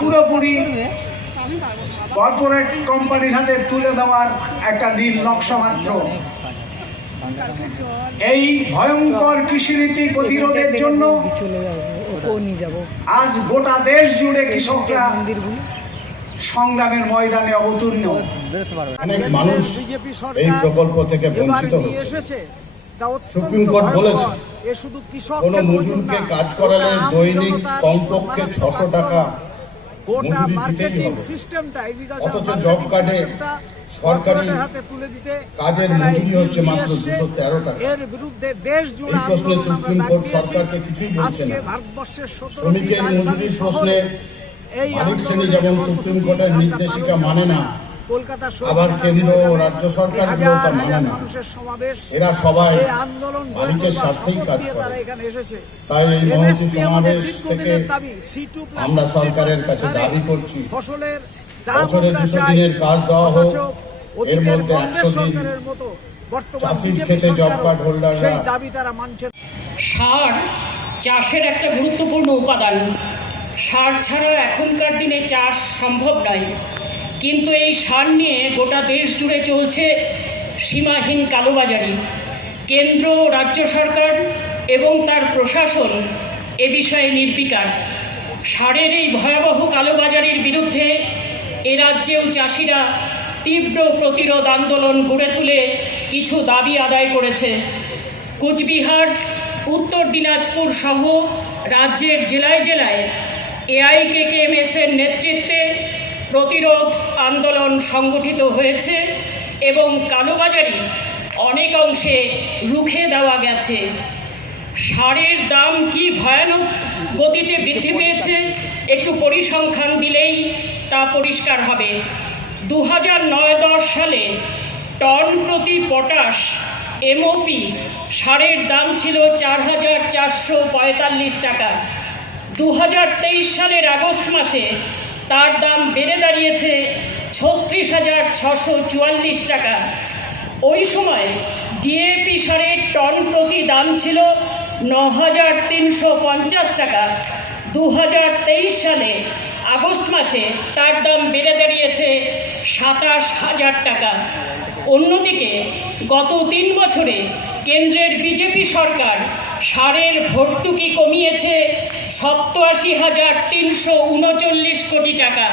পুরোপুরি কর্পোরেট কোম্পানির হাতে তুলে দেওয়ার একটা নীল নকশা মাত্র। এই ভয়ঙ্কর কৃষিনীতি প্রতিরোধের জন্য আজ গোটা দেশ জুড়ে কৃষকরা সংগ্রামের ময়দানে অবতীর্ণ। অনেক মানুষ এই প্রকল্প থেকে বঞ্চিত হচ্ছে। সুপ্রিম কোর্ট বলেছে কোন মজুরকে কাজ করালে দৈনিক কমপক্ষে ছশো টাকা মজুরি দিতেই হবে অথচ জব কার্ডে সরকারি কাজের মজুরি হচ্ছে মাত্র দুশো তেরো টাকা এর বিরুদ্ধে দেশ জুড়ে প্রশ্নে সুপ্রিম কোর্ট। সরকারকে কিছুই বলছে না ভারতবর্ষের শ্রমিকের মজুরির প্রশ্নে এই মালিক শ্রেণি যেমন সুপ্রিম কোর্টের নির্দেশিকা মানে না। কলকাতা আবার কেন্দ্র রাজ্য মানুষের সমাবেশ। এরা সবাই আন্দোলন মালিকের স্বার্থেই কাজ করে। এখানে এসেছে। তাই এই মহতী সমাবেশ থেকে দাবি, C2 plus আমরা সরকারের কাছে দাবি করছি। ফসলের বছরে দুশো দিনের কাজ দেওয়া হোক, এর মধ্যে 100 দিন মতো বর্তমান চাষির জব কার্ড হোল্ডাররা দাবি তারা মানছে সার চাষের একটা গুরুত্বপূর্ণ উপাদান। সার ছাড়া এখনকার দিনে চাষ সম্ভব নয়। কিন্তু এই সার নিয়ে গোটা দেশ জুড়ে চলছে সীমাহীন কালোবাজারি। কেন্দ্র, রাজ্য সরকার এবং তার প্রশাসন এ বিষয়ে নির্বিকার। সারের এই ভয়াবহ কালোবাজারির বিরুদ্ধে এ রাজ্যেও চাষিরা তীব্র প্রতিরোধ আন্দোলন গড়ে তুলে কিছু দাবি আদায় করেছে। কোচবিহার, উত্তর দিনাজপুর সহ রাজ্যের জেলায় জেলায় এআইকেকেএমএস এর নেতৃত্বে প্রতিরোধ আন্দোলন সংগঠিত হয়েছে এবং কালোবাজারি অনেক অংশে রুখে দেওয়া গেছে। সারের দাম কি ভয়ানক গতিতে বৃদ্ধি পেয়েছে একটু পরিসংখ্যান দিলেই তা পরিষ্কার হবে। দু হাজার নয় দশ সালে টন প্রতি পটাশ এমওপি সারের দাম ছিল চার হাজার চারশো পঁয়তাল্লিশ টাকা। দু হাজার তেইশ সালের আগস্ট মাসে তার দাম বেড়ে দাঁড়িয়েছে ছত্রিশ হাজার ছশো চুয়াল্লিশ টাকা। ওই সময় ডিএপি সারের টন প্রতি দাম ছিল ন হাজার তিনশো পঞ্চাশ টাকা। দু হাজার তেইশ সালে আগস্ট মাসে তার দাম বেড়ে দাঁড়িয়েছে সাতাশ হাজার টাকা। অন্যদিকে গত তিন বছরে কেন্দ্রের বিজেপি সরকার সারের ভর্তুকি কমিয়েছে সপ্তআশি হাজার তিনশো উনচল্লিশ কোটি টাকা।